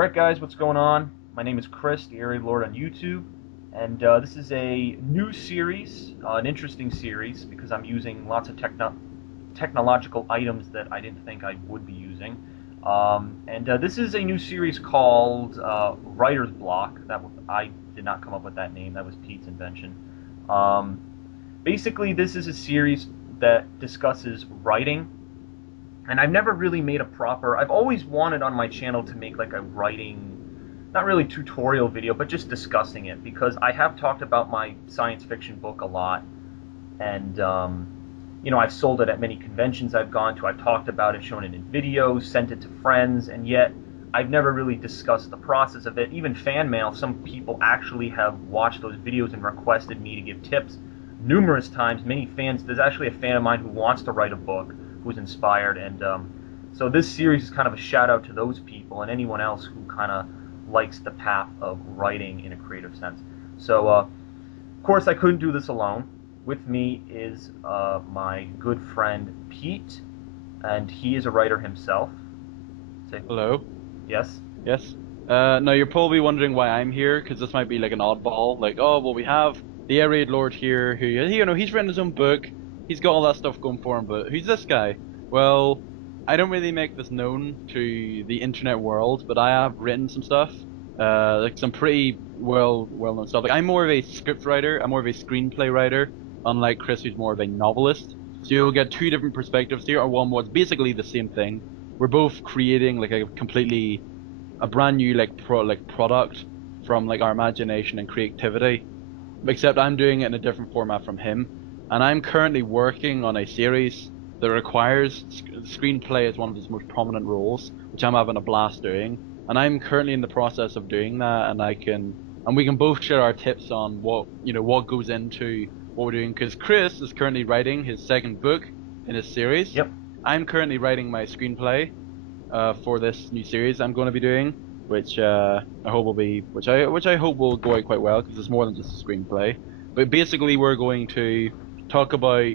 Alright guys, what's going on? My name is Chris, TheAireaidLord on YouTube, and this is a new series, an interesting series, because I'm using lots of technological items that I didn't think I would be using. This is a new series called Writer's Block. I did not come up with that name, that was Pete's invention. Um, Basically, this is a series that discusses writing, and I've never really made a proper. I've always wanted on my channel to make like a writing, not really tutorial video, but just discussing it, because I have talked about my science fiction book a lot, and I've sold it at many conventions I've gone to. I've talked about it, shown it in videos, sent it to friends, and yet I've never really discussed the process of it. Even fan mail, some people actually have watched those videos and requested me to give tips numerous times. Many fans, there's actually a fan of mine who wants to write a book, who's inspired, and so this series is kind of a shout out to those people and anyone else who kind of likes the path of writing in a creative sense. So, of course, I couldn't do this alone. With me is my good friend Pete, and he is a writer himself. Say Hello. yes. Yes. Now you're probably wondering why I'm here, because this might be like an oddball. Like, oh, well, we have the Air Raid Lord here, who he's written his own book. He's got all that stuff going for him, but who's this guy? Well, I don't really make this known to the internet world, but I have written some stuff, like some pretty well-known stuff. Like, I'm more of a script writer. I'm more of a screenplay writer, unlike Chris, who's more of a novelist. So you'll get two different perspectives here, or one was basically the same thing. We're both creating like a brand new product from like our imagination and creativity, except I'm doing it in a different format from him. And I'm currently working on a series that requires screenplay as one of its most prominent roles, which I'm having a blast doing. And I'm currently in the process of doing that, and we can both share our tips on what goes into what we're doing. Because Chris is currently writing his second book in his series. Yep. I'm currently writing my screenplay for this new series I'm going to be doing, which I hope will be, which I hope will go out quite well, because it's more than just a screenplay. But basically, we're going to talk about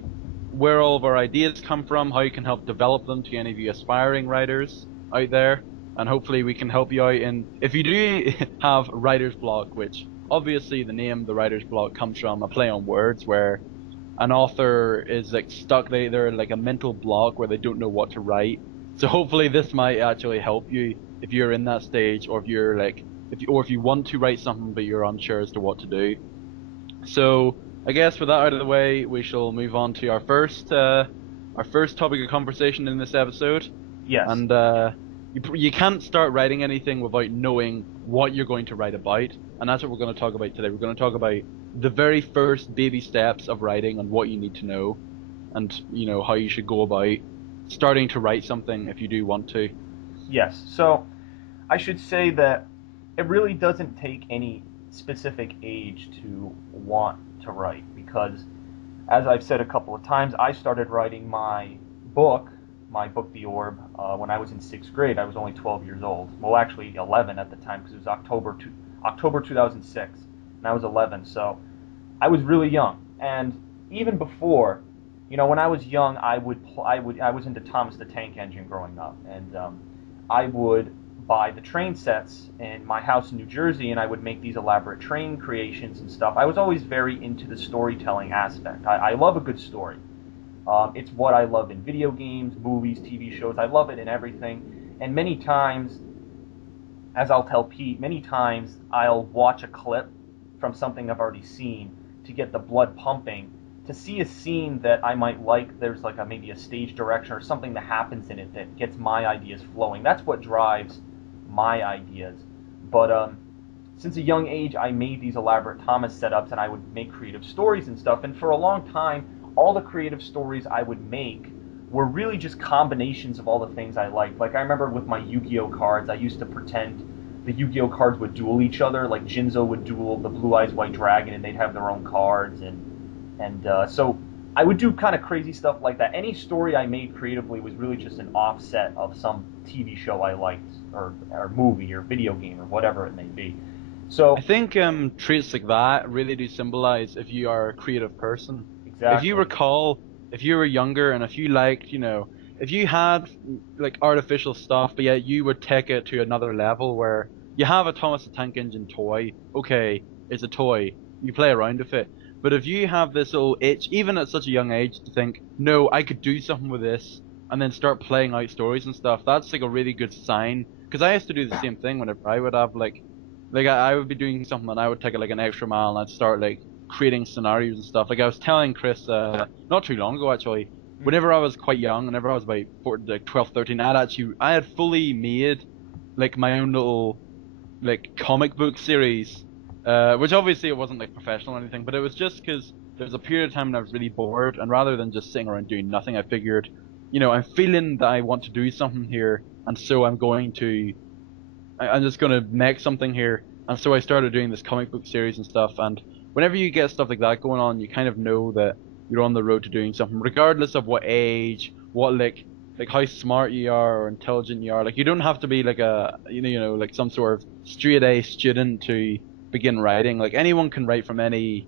where all of our ideas come from, how you can help develop them to any of you aspiring writers out there, and hopefully we can help you out. And if you do have writer's block, which obviously the name the writer's block comes from a play on words, where an author is like stuck, they're like a mental block where they don't know what to write. So hopefully this might actually help you if you're in that stage, or if you're like if you want to write something but you're unsure as to what to do. So I guess with that out of the way, we shall move on to our first topic of conversation in this episode. Yes. And you can't start writing anything without knowing what you're going to write about, and that's what we're going to talk about today. We're going to talk about the very first baby steps of writing and what you need to know, and how you should go about starting to write something if you do want to. Yes. So I should say that it really doesn't take any specific age to want to write, because, as I've said a couple of times, I started writing my book The Orb, when I was in sixth grade. I was only 12 years old. Well, actually 11 at the time, because it was October 2006, and I was 11. So I was really young, and even before, when I was young, I was into Thomas the Tank Engine growing up, and I would buy the train sets in my house in New Jersey, and I would make these elaborate train creations and stuff. I was always very into the storytelling aspect. I love a good story. It's what I love in video games, movies, TV shows. I love it in everything. And many times, as I'll tell Pete, many times I'll watch a clip from something I've already seen to get the blood pumping, to see a scene that I might like. There's like maybe a stage direction or something that happens in it that gets my ideas flowing. That's what drives my ideas. But since a young age, I made these elaborate Thomas setups, and I would make creative stories and stuff. And for a long time, all the creative stories I would make were really just combinations of all the things I liked. Like, I remember with my Yu-Gi-Oh cards, I used to pretend the Yu-Gi-Oh cards would duel each other. Like, Jinzo would duel the Blue Eyes White Dragon, and they'd have their own cards. So I would do kind of crazy stuff like that. Any story I made creatively was really just an offset of some TV show I liked, or movie, or video game, or whatever it may be. I So, think traits like that really do symbolize if you are a creative person. If you exactly. recall, if you were younger and if you liked, if you had like artificial stuff, but yet you would take it to another level where you have a Thomas the Tank Engine toy, okay, it's a toy, you play around with it. But if you have this little itch, even at such a young age, to think, no, I could do something with this, and then start playing out stories and stuff, that's like a really good sign. Because I used to do the same thing whenever I would have like I would be doing something and I would take it like an extra mile and I'd start like creating scenarios and stuff. Like I was telling Chris, not too long ago actually, whenever I was quite young, whenever I was about 14, like 12, 13, I had fully made like my own little like comic book series, which obviously it wasn't like professional or anything, but it was just because there was a period of time when I was really bored, and rather than just sitting around doing nothing, I figured, I'm feeling that I want to do something here, and so I'm just gonna make something here, and so I started doing this comic book series and stuff, and whenever you get stuff like that going on, you kind of know that you're on the road to doing something, regardless of what age, what like how smart you are or intelligent you are. Like you don't have to be like a like some sort of straight A student to begin writing. Like anyone can write from any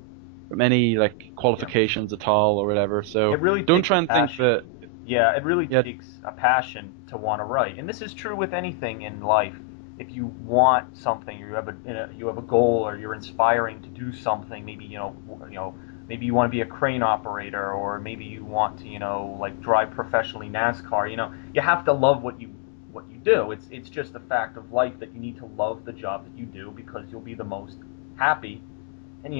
like Yeah. qualifications at all or whatever. So It really don't takes a try and think passion. that Yeah, it really yeah takes a passion to want to write, and this is true with anything in life. If you want something, or you have a goal, or you're inspiring to do something, maybe maybe you want to be a crane operator, or maybe you want to like drive professionally NASCAR. You have to love what you do. It's just a fact of life that you need to love the job that you do because you'll be the most happy. And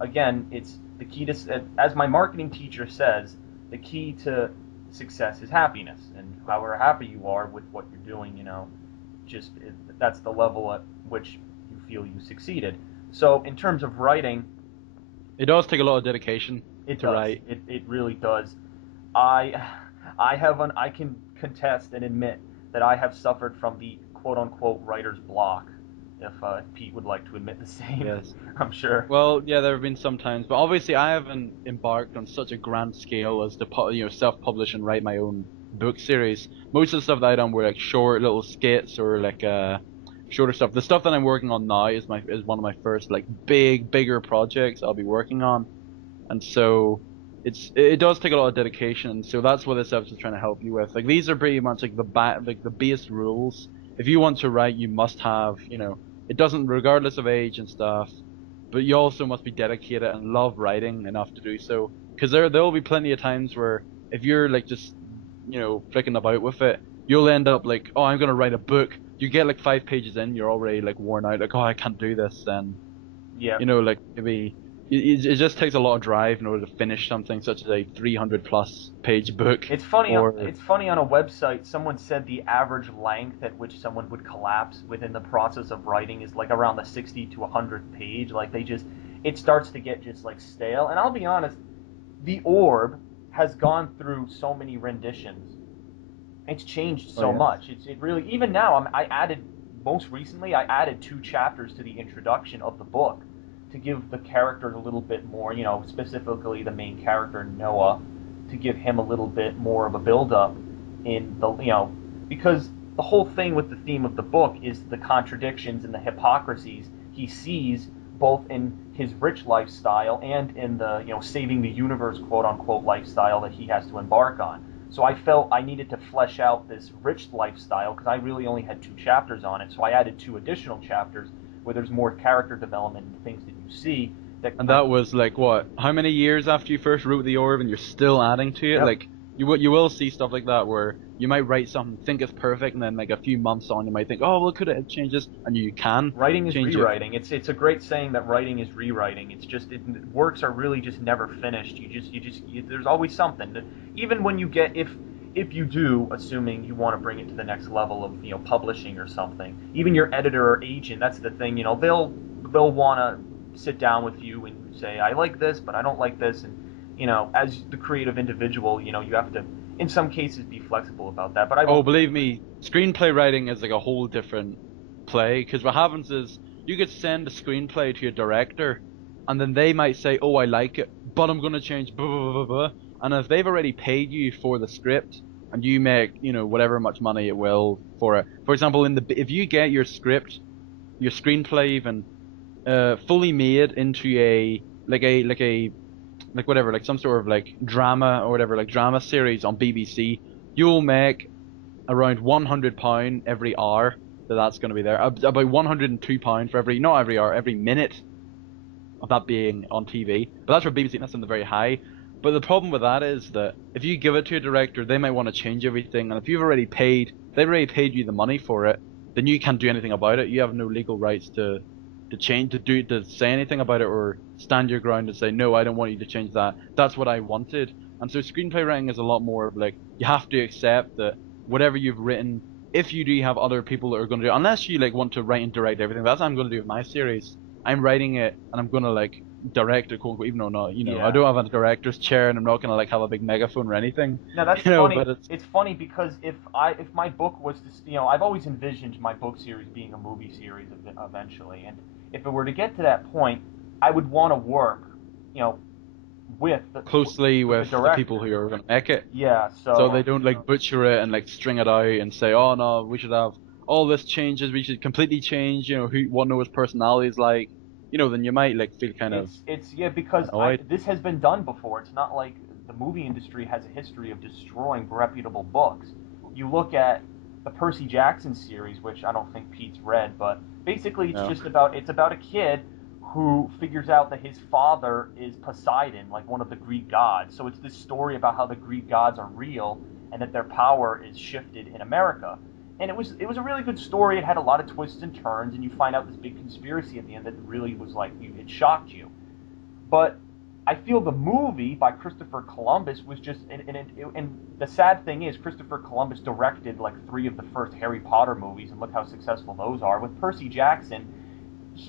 again, it's the key to, as my marketing teacher says, the key to success is happiness. And however happy you are with what you're doing, just that's the level at which you feel you succeeded. So in terms of writing, it does take a lot of dedication it to does. write. It really does. I I can contest and admit that I have suffered from the quote unquote writer's block. If Pete would like to admit the same, Yes. I'm sure. Well, yeah, there have been some times, but obviously I haven't embarked on such a grand scale as to self-publish and write my own book series. Most of the stuff that I done were like short little skits or like shorter stuff. The stuff that I'm working on now is one of my first like bigger projects I'll be working on, and so it does take a lot of dedication. And so that's what this episode is trying to help you with. Like these are pretty much like the base rules. If you want to write, you must have it doesn't regardless of age and stuff, but you also must be dedicated and love writing enough to do so. Because there will be plenty of times where if you're like just flicking about with it, you'll end up like, oh, I'm gonna write a book. You get like 5 pages in, you're already like worn out, like, oh, I can't do this. And Yeah. like maybe it just takes a lot of drive in order to finish something such as a 300 plus page book. It's funny. Or It's funny on a website. Someone said the average length at which someone would collapse within the process of writing is like around the 60 to 100 page. Like it starts to get just like stale. And I'll be honest, the Orb has gone through so many renditions. It's changed oh so yeah, much. It really even now. I added most recently. I added 2 chapters to the introduction of the book to give the characters a little bit more. Specifically the main character Noah, to give him a little bit more of a build up in the because the whole thing with the theme of the book is the contradictions and the hypocrisies he sees both in his rich lifestyle and in the saving the universe quote unquote lifestyle that he has to embark on. So I felt I needed to flesh out this rich lifestyle because I really only had 2 chapters on it. So I added 2 additional chapters where there's more character development and things that you see that and kind that of. was like what? How many years after you first wrote the Orb, and you're still adding to it? Yep. Like you will see stuff like that where you might write something, think it's perfect, and then like a few months on, you might think, oh well, could it have changed this? And you can Writing is change it. rewriting. It's a great saying that writing is rewriting. It's just works are really just never finished. There's always something. Even when you get if you do, assuming you want to bring it to the next level of publishing or something, even your editor or agent, that's the thing. They'll want to sit down with you and say, I like this, but I don't like this, and as the creative individual, you have to in some cases be flexible about that. But I Oh, will. believe me, screenplay writing is like a whole different play. Because what happens is you could send a screenplay to your director, and then they might say, "Oh, I like it, but I'm gonna change blah blah blah blah." And if they've already paid you for the script, and you make whatever much money it will for it. For example, if you get your script, your screenplay even fully made into a like whatever, like some sort of like drama or whatever, like drama series on BBC, you'll make around £100 every hour that's going to be there. About £102 for every, not every hour, every minute of that being on TV. But that's for BBC, and that's in the very high. But the problem with that is that if you give it to a director, they might want to change everything, and if they've already paid you the money for it, then you can't do anything about it. You have no legal rights to change, to say anything about it, or stand your ground and say, no, I don't want you to change that. That's what I wanted. And so screenplay writing is a lot more of like, you have to accept that whatever you've written, if you do have other people that are going to do it, unless you like want to write and direct everything, that's what I'm going to do with my series. I'm writing it and I'm gonna like direct it, quote unquote, even though not, I Yeah. don't have a director's chair and I'm not gonna like have a big megaphone or anything, No, that's but funny. it's It's funny because if my book was to, I've always envisioned my book series being a movie series eventually, and if it were to get to that point, I would want to work, you know, with closely with the with the people director. who are gonna make it, Yeah. so So they don't like butcher it and like string it out and say, oh no, we should have all this changes, we should completely change, who what Noah's personality is like, then you might like feel kind of it's yeah, because I annoyed. this has been done before. It's not like the movie industry has a history of destroying reputable books. You look at the Percy Jackson series, which I don't think Pete's read, but basically No. it's about a kid who figures out that his father is Poseidon, like one of the Greek gods. So it's this story about how the Greek gods are real and that their power is shifted in America. And it was a really good story. It had a lot of twists and turns, and you find out this big conspiracy at the end that really was like it shocked you. But I feel the movie by Christopher Columbus was just, and the sad thing is, Christopher Columbus directed like three of the first Harry Potter movies, and look how successful those are. With Percy Jackson,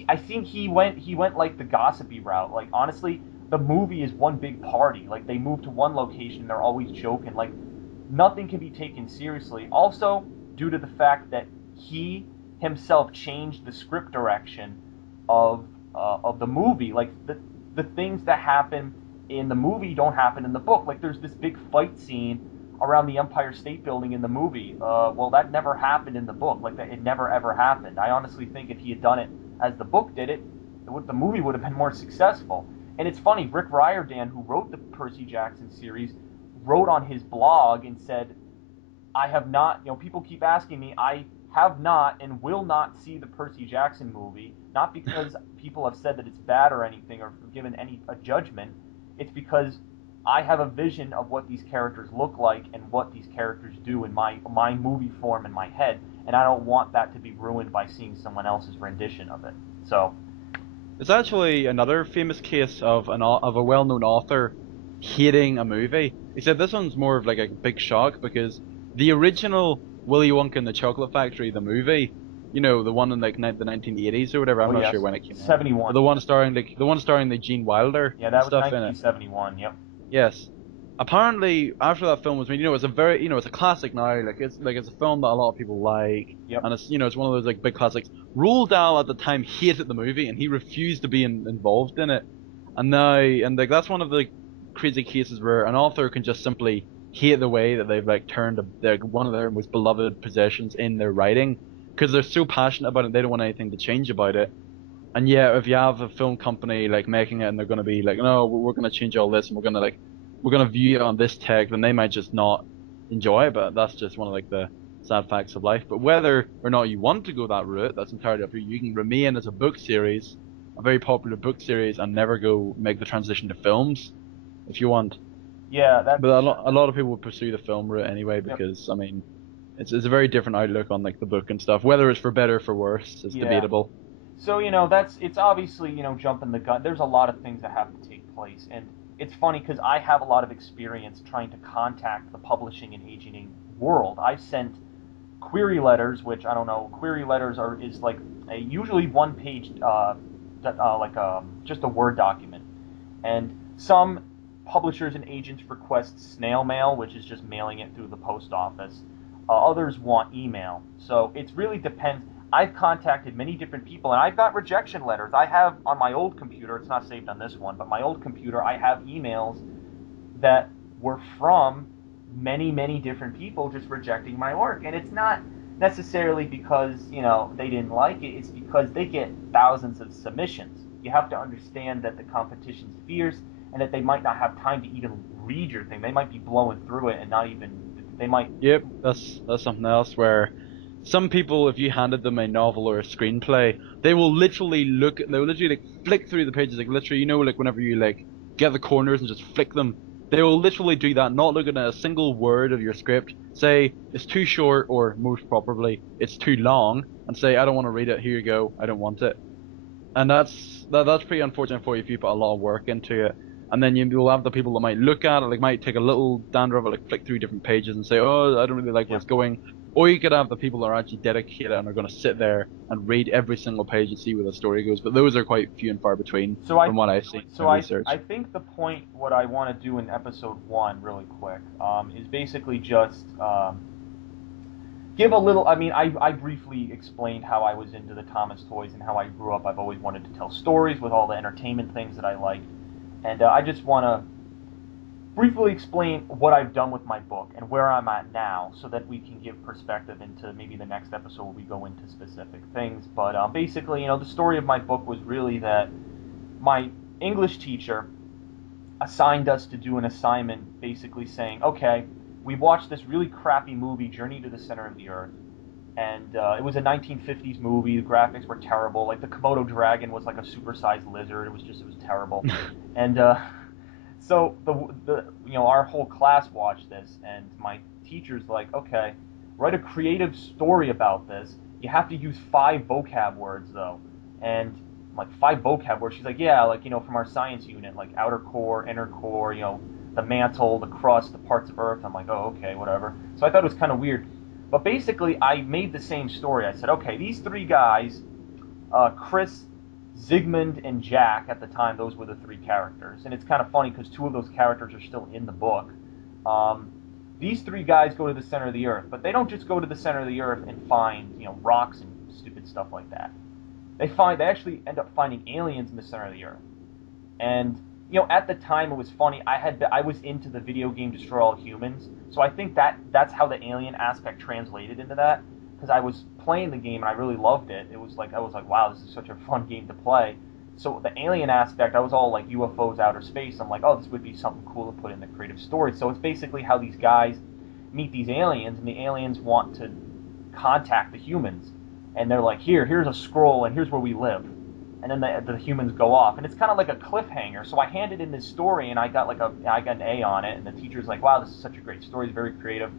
I think he went like the gossipy route. Like honestly, the movie is one big party. Like they move to one location, they're always joking. Like nothing can be taken seriously. Also, due to the fact that he himself changed the script direction of the movie. Like the things that happen in the movie don't happen in the book. Like there's this big fight scene around the Empire State Building in the movie. Well, that never happened in the book. Like that, it never ever happened. I honestly think if he had done it as the book did it, the movie would have been more successful. And it's funny, Rick Riordan, who wrote the Percy Jackson series, wrote on his blog and said, I have not, people keep asking me, I have not and will not see the Percy Jackson movie, not because people have said that it's bad or anything or given any a judgment. It's because I have a vision of what these characters look like and what these characters do in my movie form in my head, and I don't want that to be ruined by seeing someone else's rendition of it. So, It's actually another famous case of of a well-known author hating a movie. He said this one's more of like a big shock because the original Willy Wonka and the Chocolate Factory, the movie, the one in like the 1980s or whatever. oh I'm not yes, sure when it came out, but 71. the one starring like Gene Wilder Yeah, and that was stuff in it. 1971. Yep. Yes. Apparently, after that film was made, it's a very, it's a classic now. It's a film that a lot of people like, Yep. and it's one of those like big classics. Roald Dahl at the time hated the movie, and he refused to be involved in it. And now, and like that's one of the crazy cases where an author can just simply hate the way that they've like turned one of their most beloved possessions in their writing, because they're so passionate about it, they don't want anything to change about it. And yeah, if you have a film company like making it and they're going to be like, no, we're going to change all this and we're going to view it on this tech, then they might just not enjoy it. But that's just one of like the sad facts of life. But whether or not you want to go that route, that's entirely up to you. You can remain as a book series, a very popular book series, and never go make the transition to films if you want. Yeah, But that's a lot of people would pursue the film route anyway yep. because, I mean, it's a very different outlook on like the book and stuff. Whether it's for better or for worse is Yeah. debatable. So that's it's obviously jumping the gun. There's a lot of things that have to take place, and it's funny because I have a lot of experience trying to contact the publishing and agenting world. I've sent query letters, which I don't know. Query letters is like a usually one page, like just a Word document, and some publishers and agents request snail mail, which is just mailing it through the post office. Others want email. So it really depends. I've contacted many different people, and I've got rejection letters. I have on my old computer, it's not saved on this one, but my old computer, I have emails that were from many, many different people just rejecting my work. And it's not necessarily because, they didn't like it, it's because they get thousands of submissions. You have to understand that the competition's fierce and that they might not have time to even read your thing. They might be blowing through it and not even They might. Yep, that's something else where some people, if you handed them a novel or a screenplay, they'll literally like flick through the pages, like literally, like whenever you like get the corners and just flick them, they will literally do that, not looking at a single word of your script, say it's too short or most probably it's too long, and say I don't want to read it. Here you go, I don't want it. And that's pretty unfortunate for you if you put a lot of work into it. And then you'll have the people that might look at it, like might take a little dander of it, like flick through different pages and say, "Oh, I don't really like where Yeah. it's going." Or you could have the people that are actually dedicated and are going to sit there and read every single page and see where the story goes. But those are quite few and far between So I, from what I've seen in so my I research. think the point, what I want to do in episode one, really quick, is basically just give a little. I mean, I briefly explained how I was into the Thomas toys and how I grew up. I've always wanted to tell stories with all the entertainment things that I liked, and I just want to briefly explain what I've done with my book and where I'm at now, so that we can give perspective into maybe the next episode where we go into specific things. But basically, the story of my book was really that my English teacher assigned us to do an assignment, basically saying, okay, we watched this really crappy movie, Journey to the Center of the Earth, and it was a 1950s movie. The graphics were terrible. Like the Komodo dragon was like a supersized lizard. It was terrible, and so our whole class watched this, and my teacher's like, okay, write a creative story about this. You have to use 5 vocab words though, and I'm like 5 vocab words. She's like, yeah, like from our science unit, like outer core, inner core, the mantle, the crust, the parts of Earth. I'm like, oh, okay, whatever. So I thought it was kind of weird, but basically I made the same story. I said, okay, these 3 guys, Chris, Zygmunt, and Jack, at the time, those were the 3 characters. And it's kind of funny because 2 of those characters are still in the book. Um, these 3 guys go to the center of the earth, but they don't just go to the center of the earth and find, rocks and stupid stuff like that. They actually end up finding aliens in the center of the earth. And at the time it was funny. I was into the video game Destroy All Humans, so I think that's how the alien aspect translated into that. Because I was playing the game and I really loved it. I was like, wow, this is such a fun game to play. So the alien aspect, I was all like UFOs, outer space. I'm like, oh, this would be something cool to put in the creative story. So it's basically how these guys meet these aliens, and the aliens want to contact the humans, and they're like, here's a scroll, and here's where we live, and then the humans go off, and it's kind of like a cliffhanger. So I handed in this story, and I got an A on it, and the teacher's like, wow, this is such a great story, it's very creative.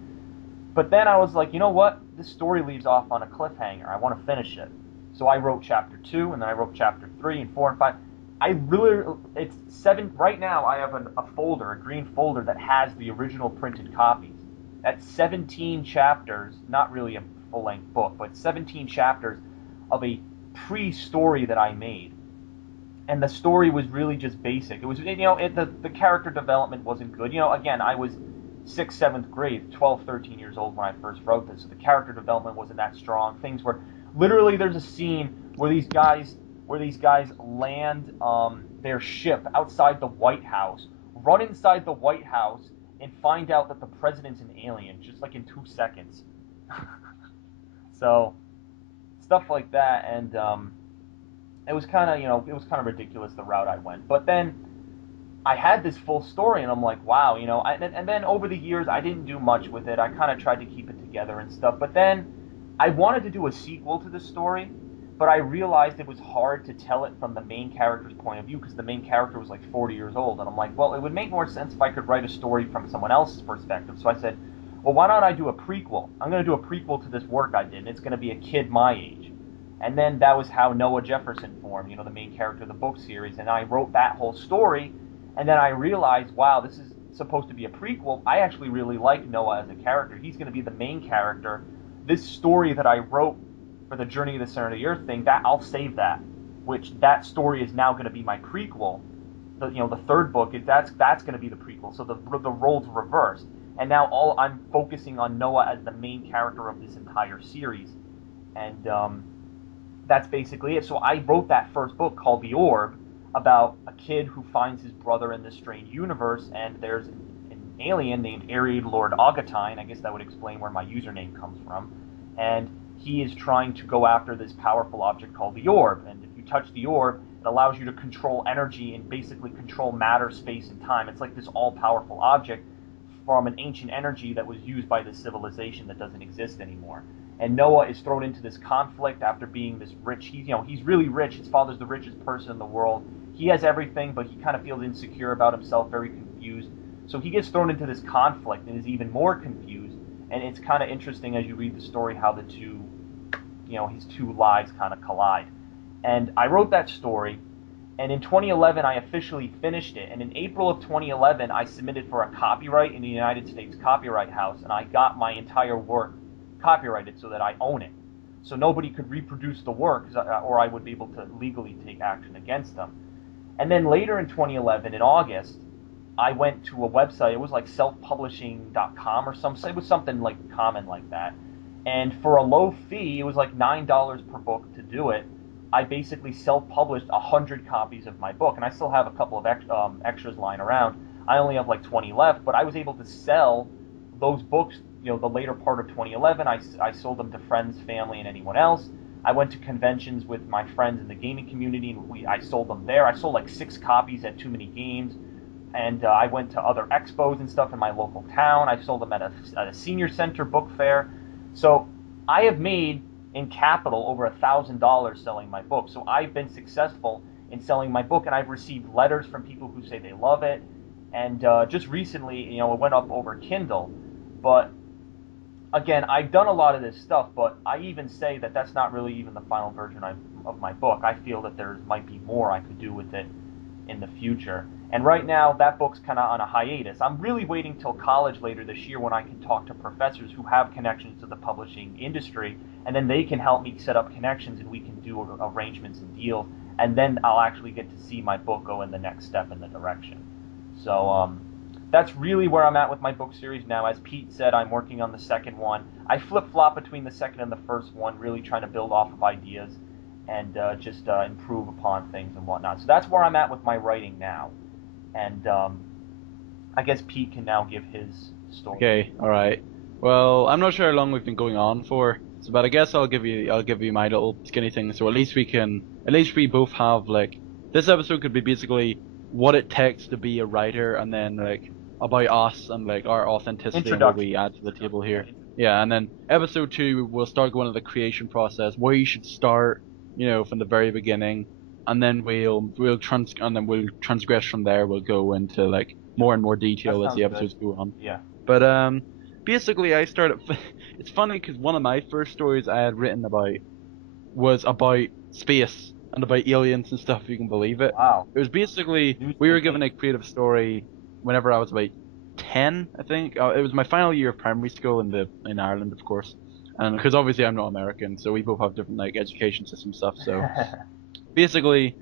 But then I was like, you know what? This story leaves off on a cliffhanger. I want to finish it. So I wrote chapter 2, and then I wrote chapter 3 and 4 and 5. It's 7 right now. I have a folder, a green folder that has the original printed copies. That's 17 chapters, not really a full-length book, but 17 chapters of a pre-story that I made. And the story was really just basic. It was, the character development wasn't good. Again, I was 6th, 7th grade, 12, 13 years old when I first wrote this. So the character development wasn't that strong. Things were literally, there's a scene where these guys land their ship outside the White House, run inside the White House, and find out that the president's an alien, just like in 2 seconds. So stuff like that, and it was kind of ridiculous the route I went. But then I had this full story, and I'm like, wow, and then over the years, I didn't do much with it. I kind of tried to keep it together and stuff. But then I wanted to do a sequel to the story, but I realized it was hard to tell it from the main character's point of view because the main character was like 40 years old. And I'm like, well, it would make more sense if I could write a story from someone else's perspective. So I said, well, why don't I do a prequel? I'm going to do a prequel to this work I did, and it's going to be a kid my age. And then that was how Noah Jefferson formed, the main character of the book series. And I wrote that whole story, and then I realized, wow, this is supposed to be a prequel. I actually really like Noah as a character. He's going to be the main character. This story that I wrote for the Journey to the Center of the Earth thing, that I'll save that. Which that story is now going to be my prequel. The third book, that's going to be the prequel. So the roles reversed, and now all I'm focusing on Noah as the main character of this entire series, and that's basically it. So I wrote that first book called The Orb about a kid who finds his brother in this strange universe, and there's an alien named TheAireaidLord Augustine. I guess that would explain where my username comes from. And he is trying to go after this powerful object called the orb. And if you touch the orb, it allows you to control energy and basically control matter, space, and time. It's like this all-powerful object. from an ancient energy that was used by this civilization that doesn't exist anymore. And Noah is thrown into this conflict after being this rich. He's really rich. His father's the richest person in the world. He has everything, but he kind of feels insecure about himself, very confused. So he gets thrown into this conflict and is even more confused. And it's kind of interesting as you read the story how the two, his two lives kind of collide. And I wrote that story, and in 2011 I officially finished it. And in April of 2011 I submitted for a copyright in the United States Copyright House, and I got my entire work copyrighted so that I own it. So nobody could reproduce the work, or I would be able to legally take action against them. And then later in 2011, in August, I went to a website. It was like selfpublishing.com or something. It was something like common like that. And for a low fee, it was like $9 per book to do it. I basically self-published 100 copies of my book, and I still have a couple of extras lying around. I only have like 20 left, but I was able to sell those books. The later part of 2011, I sold them to friends, family, and anyone else. I went to conventions with my friends in the gaming community, and I sold them there. I sold like 6 copies at Too Many Games, and I went to other expos and stuff in my local town. I sold them at a senior center book fair. So I have made in capital over $1,000 selling my book. So I've been successful in selling my book, and I've received letters from people who say they love it. And just recently, it went up over Kindle. But again, I've done a lot of this stuff, but I even say that that's not really even the final version of my book. I feel that there might be more I could do with it in the future. And right now, that book's kind of on a hiatus. I'm really waiting till college later this year when I can talk to professors who have connections to the publishing industry, and then they can help me set up connections, and we can do arrangements and deals, and then I'll actually get to see my book go in the next step in the direction. So that's really where I'm at with my book series now. As Pete said, I'm working on the second one. I flip-flop between the second and the first one, really trying to build off of ideas and just improve upon things and whatnot. So that's where I'm at with my writing now. And I guess Pete can now give his story. Okay, all right. Well, I'm not sure how long we've been going on for, but I guess I'll give you my little skinny thing. So at least we both have like this episode could be basically what it takes to be a writer, and then like about us and like our authenticity and what we add to the table here. Yeah, and then episode 2 we'll start going to the creation process, where you should start, from the very beginning, and then we'll transgress from there. We'll go into like more and more detail as the episodes go on. Yeah. But basically I started. It's funny because one of my first stories I had written about was about space and about aliens and stuff. If you can believe it. Wow. It was basically we were given a creative story whenever I was about 10, I think. It was my final year of primary school in Ireland, of course, and because obviously I'm not American, so we both have different like education system stuff. So basically,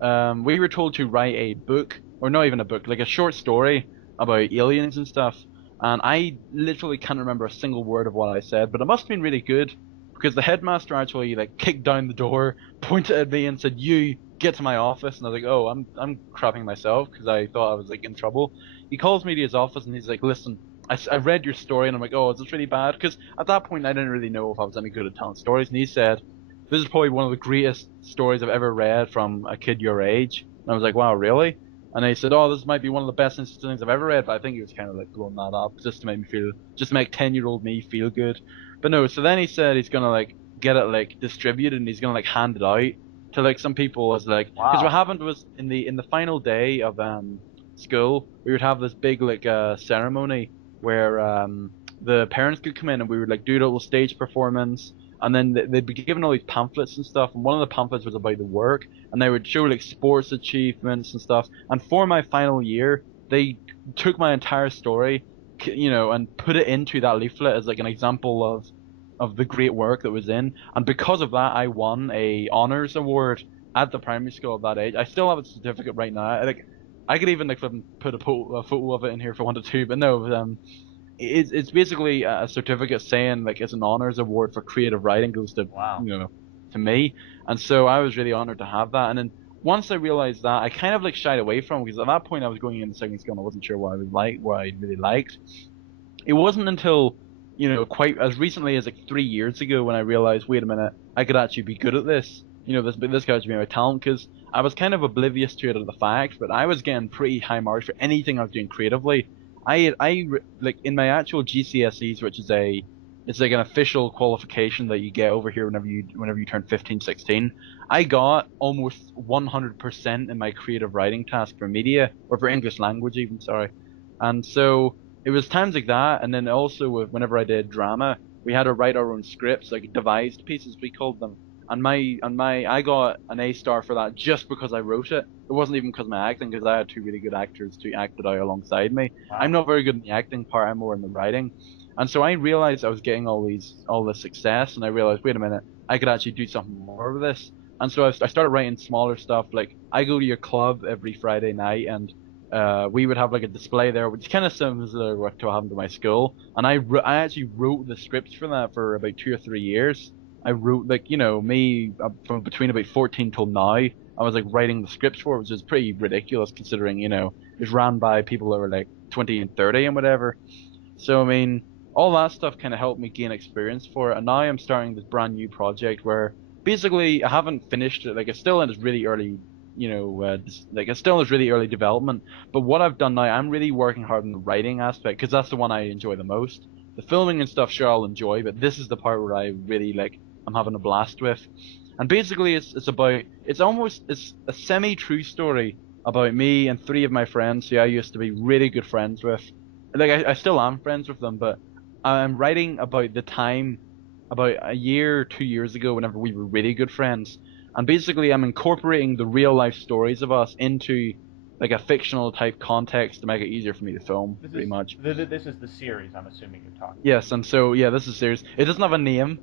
we were told to write a book, or not even a book, like a short story about aliens and stuff. And I literally can't remember a single word of what I said, but it must have been really good, because the headmaster actually like kicked down the door, pointed at me, and said, "You get to my office." And I was like, "Oh, I'm crapping myself," because I thought I was like in trouble. He calls me to his office and he's like, "Listen, I read your story," and I'm like, "Oh, is this really bad?" Because at that point I didn't really know if I was any good at telling stories. And he said, "This is probably one of the greatest stories I've ever read from a kid your age." And I was like, "Wow, really?" And he said, "Oh, this might be one of the best things I've ever read," but I think he was kind of like blowing that up just to make 10-year-old me feel good. But no, so then he said he's gonna like get it like distributed, and he's gonna like hand it out to like some people as like, because what happened was in the final day of school, we would have this big like ceremony where the parents could come in, and we would like do a little stage performance. And then they'd be given all these pamphlets and stuff, and one of the pamphlets was about the work, and they would show like sports achievements and stuff. And for my final year, they took my entire story, and put it into that leaflet as like an example of the great work that was in. And because of that, I won a honors award at the primary school at that age. I still have a certificate right now. I could even like put a photo of it in here if I wanted to, but no. It's basically a certificate saying like it's an honors award for creative writing, goes to to me, and so I was really honored to have that. And then once I realized that, I kind of like shied away from it, because at that point I was going into secondary school and I wasn't sure what I really liked. It wasn't until quite as recently as like 3 years ago when I realized, wait a minute, I could actually be good at this. This guy was being my talent, because I was kind of oblivious to it at the fact, but I was getting pretty high marks for anything I was doing creatively. like in my actual GCSEs, which is it's like an official qualification that you get over here whenever you turn 15, 16. I got almost 100% in my creative writing task for media or for English language even, sorry. And so it was times like that, and then also whenever I did drama, we had to write our own scripts, like devised pieces we called them. And I got an A star for that just because I wrote it. It wasn't even because of my acting, because I had two really good actors to act it out alongside me. I'm Wow. not very good in the acting part. I'm more in the writing. And so I realized I was getting all this success, and I realized, wait a minute, I could actually do something more with this. And so I started writing smaller stuff. Like I go to your club every Friday night, and we would have like a display there, which kind of similar to what happened to my school. And I actually wrote the scripts for that for about 2 or 3 years. I wrote like me from between about 14 till now. I was like writing the scripts for it, which is pretty ridiculous considering it was ran by people that were like 20 and 30 and whatever. So I mean, all that stuff kind of helped me gain experience for it, and now I'm starting this brand new project where basically I haven't finished it. Like it's still in its really early, like it's still in its really early development. But what I've done now, I'm really working hard on the writing aspect because that's the one I enjoy the most. The filming and stuff, sure I'll enjoy, but this is the part where I really like. I'm having a blast with. And basically, it's a semi true story about me and three of my friends who I used to be really good friends with. Like I still am friends with them, but I'm writing about the time about a year, 2 years ago, whenever we were really good friends. And basically, I'm incorporating the real life stories of us into like a fictional type context to make it easier for me to film, This pretty is much. this is the series I'm assuming you're talking about. Yes, and so yeah, this is serious. It doesn't have a name,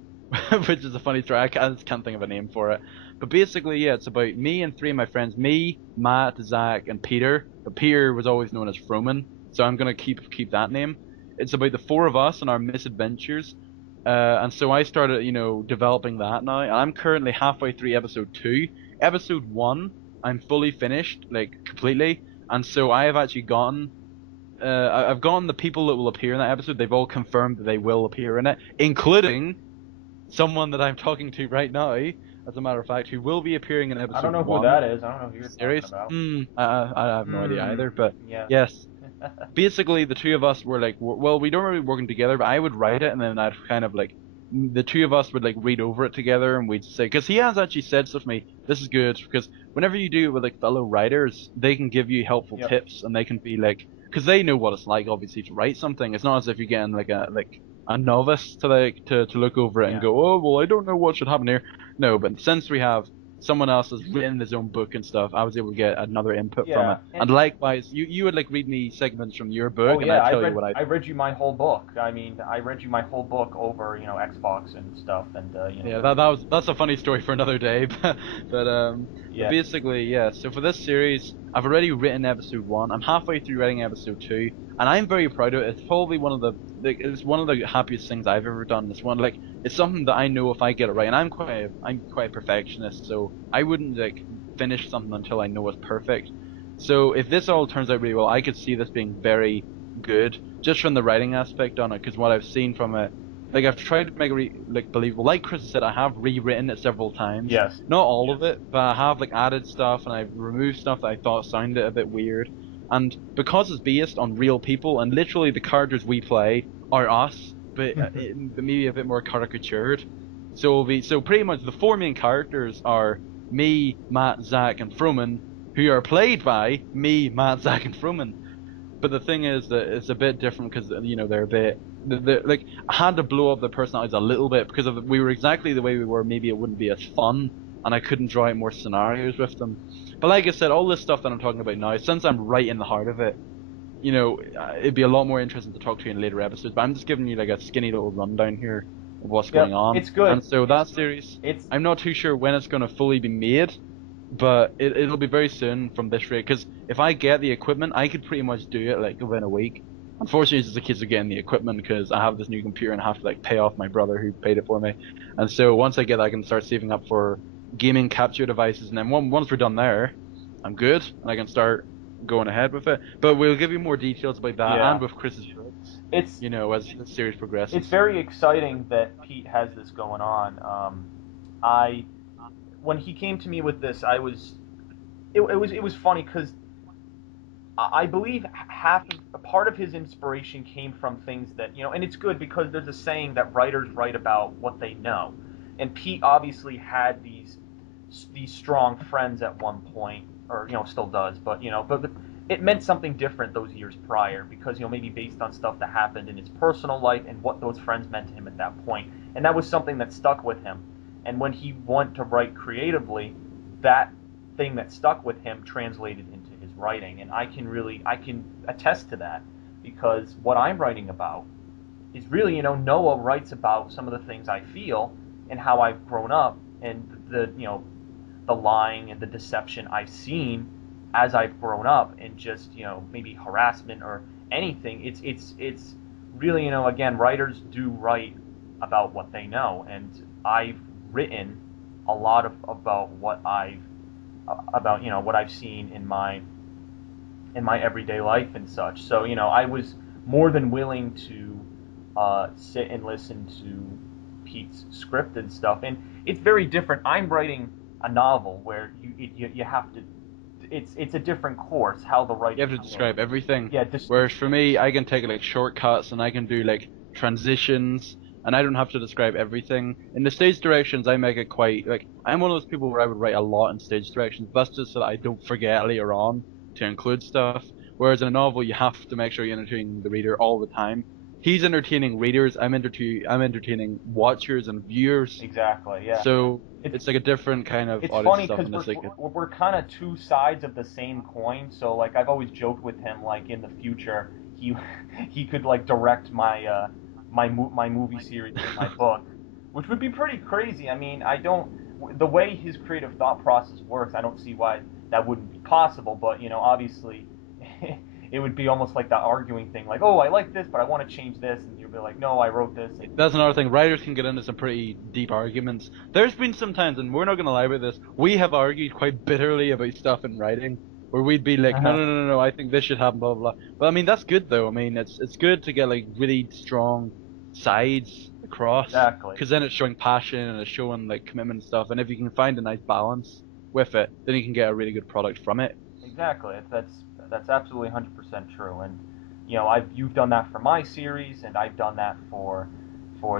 which is a funny story. I just can't think of a name for it. But basically, yeah, it's about me and three of my friends, me, Matt, Zach, and Peter. But Peter was always known as Froman, so I'm gonna keep that name. It's about the four of us and our misadventures. And so I started, developing that now. And I'm currently halfway through episode 2. Episode 1, I'm fully finished, like completely. And so I have actually I've gotten the people that will appear in that episode. They've all confirmed that they will appear in it, including someone that I'm talking to right now, as a matter of fact, who will be appearing in I don't episode know who 1 that is. I don't know who of you're the talking series. about. I have no idea Hmm. either, but Yeah. yes. Basically, the two of us were like, well, we don't really working together, but I would write it, and then I'd kind of like, the two of us would like read over it together, and we'd say, because he has actually said stuff to me, this is good, because whenever you do it with like fellow writers, they can give you helpful Yep. tips, and they can be like, because they know what it's like, obviously, to write something. It's not as if you're getting like a novice to to look over it and Yeah. go, oh well, I don't know what should happen here. No, but since we have someone else has written his own book and stuff, I was able to get another input from it. Yeah. And And likewise, you would like read me segments from your oh book, and yeah, I'd tell you what I I think. read you my whole book. I mean, I read you my whole book over Xbox and stuff, and Yeah, that's a funny story for another day, but yeah. basically, yeah. So for this series, I've already written episode 1. I'm halfway through writing episode 2, and I'm very proud of it. It's probably one of the like, it's one of the happiest things I've ever done. It's something that I know if I get it right, and I'm quite a perfectionist, so I wouldn't like finish something until I know it's perfect. So if this all turns out really well, I could see this being very good just from the writing aspect on it, because what I've seen from it. Like I've tried to make it like believable. Like Chris said, I have rewritten it several times. Yes. Not all of it, but I have like added stuff and I've removed stuff that I thought sounded a bit weird. And because it's based on real people and literally the characters we play are us, but maybe a bit more caricatured. So pretty much the four main characters are me, Matt, Zach, and Froman, who are played by me, Matt, Zach, and Froman. But the thing is that it's a bit different because they're a bit like I had to blow up their personalities a little bit because if we were exactly the way we were, maybe it wouldn't be as fun, and I couldn't draw out more scenarios with them. But like I said, all this stuff that I'm talking about now, since I'm right in the heart of it, it'd be a lot more interesting to talk to you in later episodes. But I'm just giving you like a skinny little rundown here of what's going Yep. on. It's good. And so that series, It's I'm not too sure when it's going to fully be made, but it'll be very soon from this rate. Because if I get the equipment, I could pretty much do it like within a week. Unfortunately, it's just the case of getting the equipment because I have this new computer and I have to like pay off my brother who paid it for me. And so once I get that, I can start saving up for gaming capture devices. And then once we're done there, I'm good and I can start going ahead with it. But we'll give you more details about that yeah. and with Chris's books, It's as the series it's progresses. very exciting that Pete has this going on. I when he came to me with this, it was funny because I believe half of a part of his inspiration came from things that and it's good because there's a saying that writers write about what they know, and Pete obviously had these strong friends at one point, or still does, but but it meant something different those years prior because maybe based on stuff that happened in his personal life and what those friends meant to him at that point, and that was something that stuck with him, and when he went to write creatively, that thing that stuck with him translated into his writing, and I can attest to that because what I'm writing about is really Noah writes about some of the things I feel and how I've grown up and the lying and the deception I've seen as I've grown up and just maybe harassment or anything. It's really again, writers do write about what they know, and I've written a lot of about what I've seen in my everyday life and such. So I was more than willing to sit and listen to Pete's script and stuff, and it's very different. I'm writing a novel where you have to. It's a different course how the You writing. have to describe everything. Yeah, just Whereas for me, I can take like shortcuts and I can do like transitions, and I don't have to describe everything. In the stage directions, I make it quite like I'm one of those people where I would write a lot in stage directions. That's just so that I don't forget later on to include stuff. Whereas in a novel, you have to make sure you're entertaining the reader all the time. He's entertaining readers. I'm entertaining watchers and viewers. exactly. Yeah. So It's it's like a different kind of it's audience funny stuff, because and it's like we're kind of two sides of the same coin. So like I've always joked with him like in the future he he could like direct my movie series in my book, which would be pretty crazy. I mean, I don't the way his creative thought process works, I don't see why that wouldn't be possible. But obviously, it would be almost like the arguing thing, like, oh, I like this, but I want to change this, and you'll be like, no, I wrote this. And, that's another thing. Writers can get into some pretty deep arguments. There's been some times, and we're not going to lie about this, we have argued quite bitterly about stuff in writing, where we'd be like, no, no, no, no, no, I think this should happen, blah, blah, blah. But I mean, that's good though. I mean, it's good to get like really strong sides across, exactly. because then it's showing passion and it's showing like commitment and stuff. And if you can find a nice balance with it, then you can get a really good product from it. Exactly. That's absolutely 100% true. And I've you've done that for my series, and I've done that for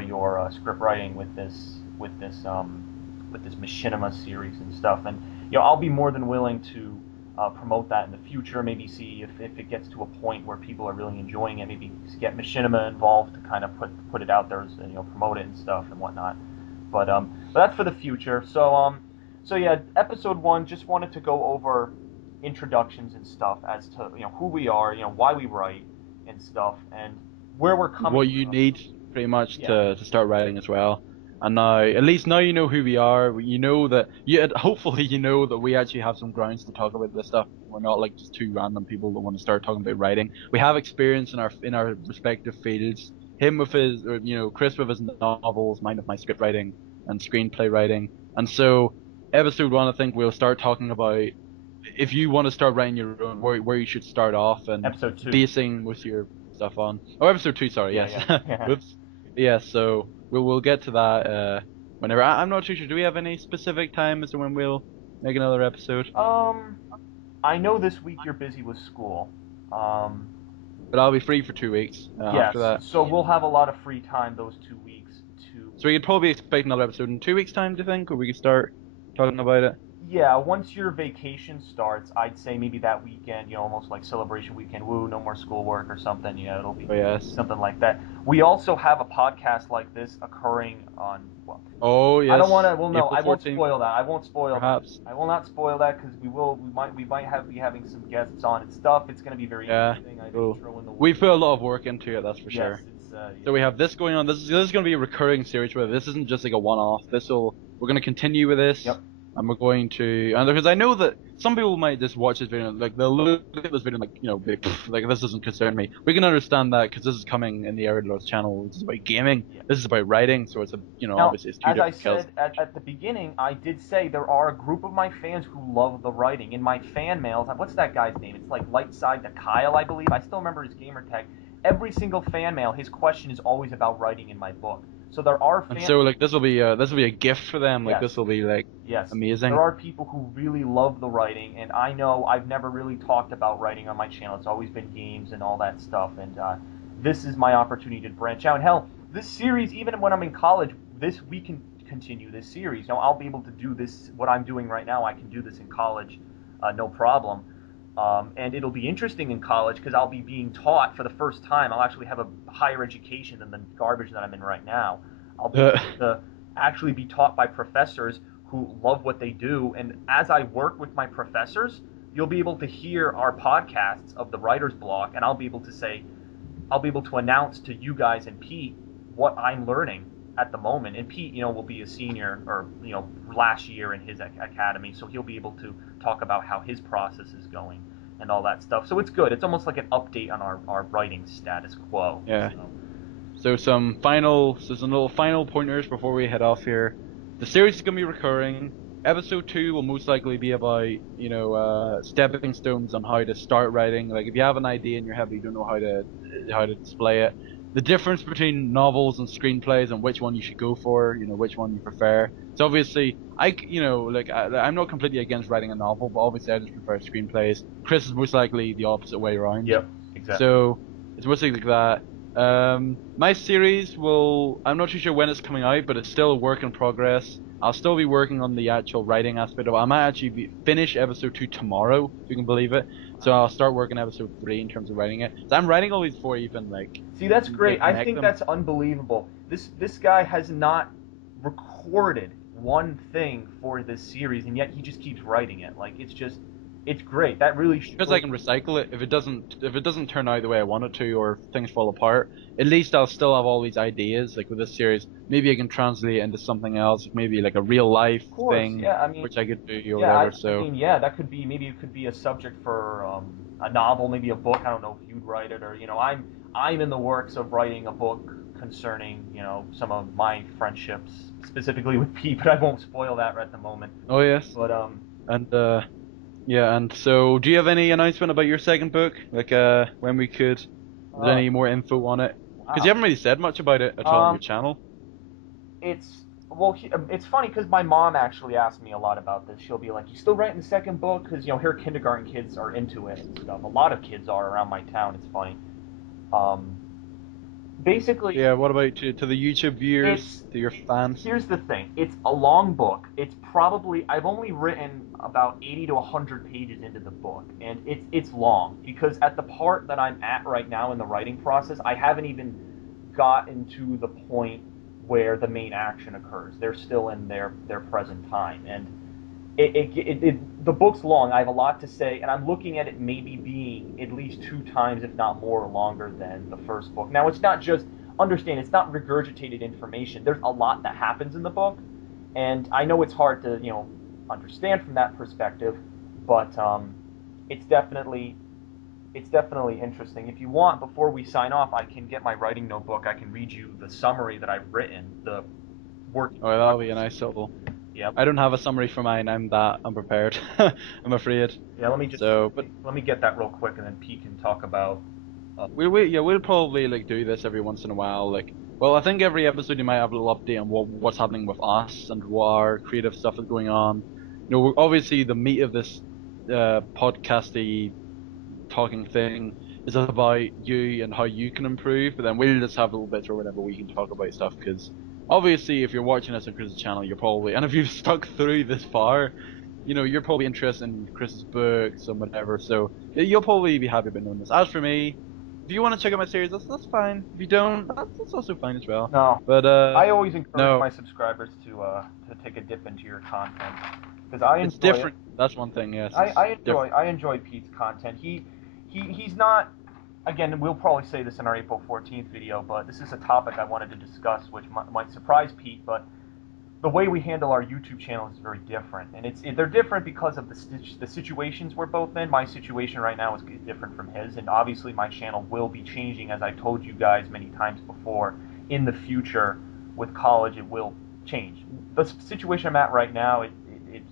your script writing with this Machinima series and stuff. And I'll be more than willing to promote that in the future. Maybe see if it gets to a point where people are really enjoying it. Maybe get Machinima involved to kind of put it out there, and promote it and stuff and whatnot. But that's for the future. So yeah, episode one just wanted to go over introductions and stuff as to who we are, why we write and stuff, and where we're coming What you from. need pretty much Yeah, to start writing as well. And now, at least now you know who we are. You know that hopefully you know that we actually have some grounds to talk about this stuff. We're not like just two random people that want to start talking about writing. We have experience in our respective fields. Him with his, or, Chris with his novels, mine with my script writing and screenplay writing. And so, episode one, I think we'll start talking about if you want to start writing your own, where you should start off and episode two. basing with your stuff on. Oh, episode two, sorry, Yeah, yes. yeah, yeah. Whoops. Yeah, so we'll get to that whenever. I'm not too sure. Do we have any specific time as to when we'll make another episode? um, I know this week you're busy with school. Um, But I'll be free for 2 weeks after yes, that. so we'll have a lot of free time those 2 weeks to. So we could probably expect another episode in 2 weeks' time, do you think? Or we could start talking about it. Yeah, once your vacation starts, I'd say maybe that weekend, almost like celebration weekend, woo, no more schoolwork or something, it'll be Oh, yes. something like that. We also have a podcast like this occurring on, well, Oh, I don't yes. want to, well, no, April I won't 14th, spoil that. I won't spoil that. perhaps. I will not spoil that because we might be having some guests on and stuff. It's going to be very Yeah. interesting. I've Cool. intro in the We works. put a lot of work into it, that's for Yes, sure. it's, So we have this going on. This is going to be a recurring series where this isn't just like a one-off. We're going to continue with this. Yep. And we're going to, and because I know that some people might just watch this video, like they'll look at this video and be like, like this doesn't concern me. We can understand that because this is coming in the TheAireaidLord's channel, which is about gaming. Yeah. This is about writing, so it's Now, obviously it's two as I different skills. said at the beginning, I did say there are a group of my fans who love the writing. In my fan mails, what's that guy's name? It's like Lightside to Kyle, I believe. I still remember his gamer tag. Every single fan mail, his question is always about writing in my book. So there are And fans. so like this will be a gift for them. Like this Yes, will be like yes. There amazing. are people who really love the writing, and I know I've never really talked about writing on my channel. It's always been games and all that stuff, and this is my opportunity to branch out. And hell, this series, even when I'm in college, we can continue this series. I'll be able to do this. What I'm doing right now, I can do this in college, no problem. And it'll be interesting in college because I'll be being taught for the first time. I'll actually have a higher education than the garbage that I'm in right now. I'll be able to actually be taught by professors who love what they do. And as I work with my professors, you'll be able to hear our podcasts of the writer's block, and I'll be able to announce to you guys and Pete what I'm learning at the moment. And Pete, will be a senior or, last year in his academy, so he'll be able to talk about how his process is going and all that stuff. So it's good. It's almost like an update on our writing status quo. Yeah. So. So some little final pointers before we head off here. The series is gonna be recurring. Episode 2 will most likely be about, stepping stones on how to start writing. Like if you have an idea in your head but you don't know how to display it. The difference between novels and screenplays and which one you should go for, which one you prefer. So obviously, I'm not completely against writing a novel, but obviously I just prefer screenplays. Chris is most likely the opposite way around. Yep, exactly. So it's mostly like that. My series I'm not too sure when it's coming out, but it's still a work in progress. I'll still be working on the actual writing aspect of it. I might actually finish episode 2 tomorrow, if you can believe it. So I'll start working episode 3 in terms of writing it. So I'm writing all these before even See, that's great. I make think them. that's unbelievable. This guy has not recorded one thing for this series, and yet he just keeps writing it. Like it's great. That really Because I shows. can recycle it if it doesn't turn out the way I want it to, or if things fall apart, at least I'll still have all these ideas. Like with this series, maybe I can translate it into something else, maybe like a real life Of course, thing, yeah. I mean, which I could do or yeah. whatever. I So mean, yeah. That could be maybe it could be a subject for a novel, maybe a book. I don't know if you'd write it, or I'm in the works of writing a book concerning some of my friendships, specifically with Pete, but I won't spoil that right at the moment. oh yes, But and yeah, and so do you have any announcement about your second book? Like when we could, is there uh, any more info on it? Because you wow. haven't really said much about it at all on your Um, channel. it's funny because my mom actually asked me a lot about this. She'll be like, "You still writing the second book?" Because her kindergarten kids are into it and stuff. A lot of kids are around my town. It's funny. Um, Basically, Yeah, what about to the YouTube viewers, it's to your fans? here's the thing. It's a long book. I've only written about 80 to 100 pages into the book, and it's long because at the part that I'm at right now in the writing process, I haven't even gotten to the point where the main action occurs. They're still in their present time, and the book's long. I have a lot to say, and I'm looking at it maybe being at least 2 times, if not more, longer than the first book. Now, it's not just understand. It's not regurgitated information. There's a lot that happens in the book, and I know it's hard to understand from that perspective, but it's definitely it's definitely interesting. If you want, before we sign off, I can get my writing notebook. I can read you the summary that I've written, the work in Oh, that'll be a progress. nice little. Yep. I don't have a summary for mine. I'm that unprepared. I'm afraid. Yeah, let me just So, but let me get that real quick, and then Pete can talk about. we'll probably like do this every once in a while. Like, well, I think every episode you might have a little update on what's happening with us and what our creative stuff is going on. Obviously the meat of this podcasty talking thing is about you and how you can improve. But then we'll just have little bits or whatever we can talk about stuff because obviously if you're watching this on Chris's channel, you're probably, and if you've stuck through this far, you're probably interested in Chris's books or whatever. So you'll probably be happy about knowing this. As for me, if you want to check out my series, that's fine. If you don't, that's also fine as well. No, But I always encourage no, my subscribers to take a dip into your content because I it's enjoy it. different. That's one thing. Yes, I, it's I enjoy different. I enjoy Pete's content. He's not. Again, we'll probably say this in our April 14th video, but this is a topic I wanted to discuss, which might surprise Pete. But the way we handle our YouTube channel is very different, and they're different because of the situations we're both in. My situation right now is different from his, and obviously my channel will be changing, as I've told you guys many times before. In the future, with college, it will change. The situation I'm at right now,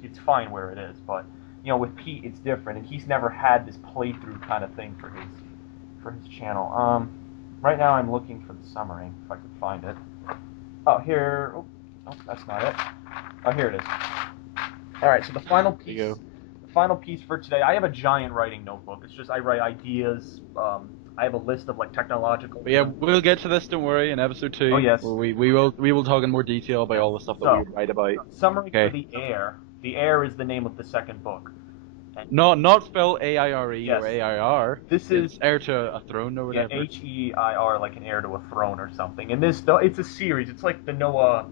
it's fine where it is, but with Pete, it's different, and he's never had this playthrough kind of thing for his channel. Right now I'm looking for the summary if I can find it. Oh, here. Oh, that's not it. Oh, here it is. All right. So the final There piece. you go. The final piece for today. I have a giant writing notebook. It's just I write ideas. I have a list of like technological. But yeah, we'll get to this. Don't worry. In episode Oh 2, yes. where we will talk in more detail about Yeah. all the stuff that we So, write about. summary for Okay. The Heir. The Heir is the name of the second book. And Not spell AIRE or yes, AIR. this is It's heir to a throne or yeah whatever. Heir, like an heir to a throne or something. And this it's a series. It's like the Noah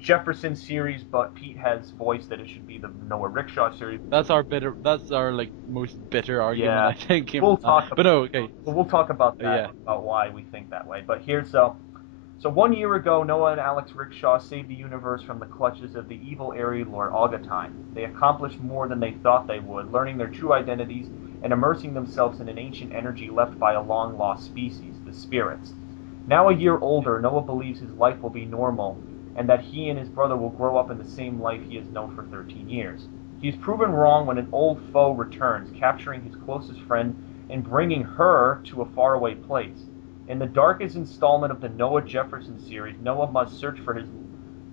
Jefferson series, but Pete has voiced that it should be the Noah Rickshaw series. That's our bitter. That's our like most bitter argument, Yeah, I think. Came we'll from that. talk. But no, okay. We'll talk about Yeah. that, about why we think that way. But here's so 1 year ago, Noah and Alex Rickshaw saved the universe from the clutches of the evil TheAireaidLord Augatine. They accomplished more than they thought they would, learning their true identities and immersing themselves in an ancient energy left by a long-lost species, the spirits. Now a year older, Noah believes his life will be normal, and that he and his brother will grow up in the same life he has known for 13 years. He is proven wrong when an old foe returns, capturing his closest friend and bringing her to a faraway place. In the darkest installment of the Noah Jefferson series, Noah must search for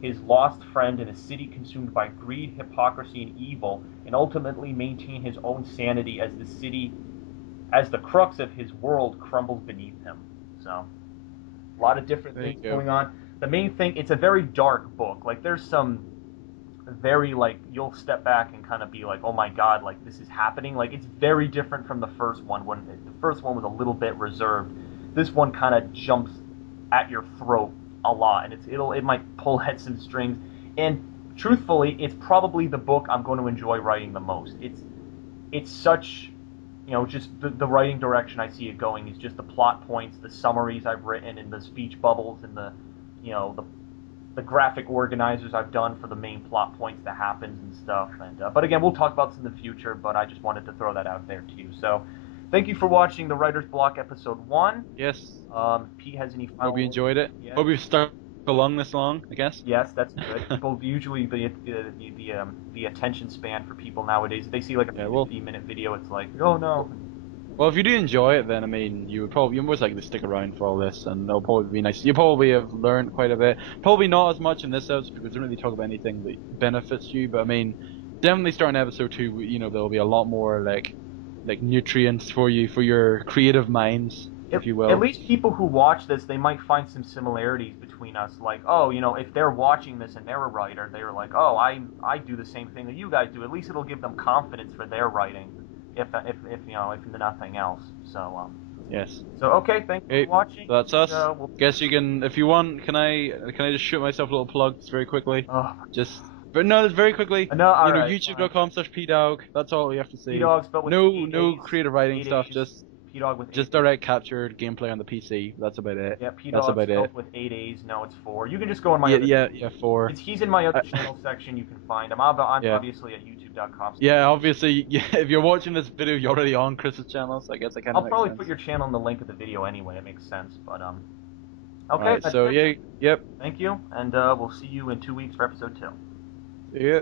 his lost friend in a city consumed by greed, hypocrisy, and evil, and ultimately maintain his own sanity as the crux of his world crumbles beneath him. So, a lot of different There you things go. going on. The main thing, it's a very dark book. Like, there's some very, like, you'll step back and kind of be like, oh my god, like, this is happening. Like, it's very different from the first one, when the first one was a little bit reserved. This one kind of jumps at your throat a lot, and it might pull at some strings. And truthfully, it's probably the book I'm going to enjoy writing the most. It's such, just the writing direction I see it going is just the plot points, the summaries I've written, and the speech bubbles, and the graphic organizers I've done for the main plot points that happens and stuff. And but again, we'll talk about this in the future. But I just wanted to throw that out there to you. So, thank you for watching the Writer's Block episode 1. Yes. Pete has any Hope final you words? enjoyed it. Yeah. Hope you've stuck along this long. I guess. Yes, that's good. People usually the attention span for people nowadays, if they see like a Yeah. Well. 15-minute video, it's like, oh no. Well, if you do enjoy it, then I mean, you're most likely to stick around for all this, and it'll probably be nice. You probably have learned quite a bit. Probably not as much in this episode because we don't really talk about anything that benefits you. But I mean, definitely starting episode 2, there'll be a lot more like nutrients for you for your creative minds, if you At will. least people who watch this, they might find some similarities between us. Like, oh, if they're watching this and they're a writer, they're like, oh, I do the same thing that you guys do. At least it'll give them confidence for their writing, if nothing else. Yes. So okay, thank you Okay, for watching. so that's us. We'll. Guess you can, if you want, can I just shoot myself a little plug just very quickly? Oh, Just, but no, just very quickly. no, all right, fine. YouTube.com/pdog. That's all you have to see. P-Dog spelled with No 8 A's, creative writing 8 stuff. A's. P-Dog with 8 Just direct captured gameplay on the PC. That's about it. Yeah, That's P-Dog about it. spelled with 8 A's. No, it's 4. You can just go on my Yeah, other. yeah. 4. He's in my other I, channel section. You can find him. I'm yeah. obviously at youtube.com. Yeah, obviously, yeah, if you're watching this video, you're already on Chris's channel, so I guess that kind I'll of makes probably sense. put your channel in the link of the video anyway. It makes sense. But okay, Alright, that's so it. yeah, yep. Thank you, and we'll see you in 2 weeks for episode 2. See ya.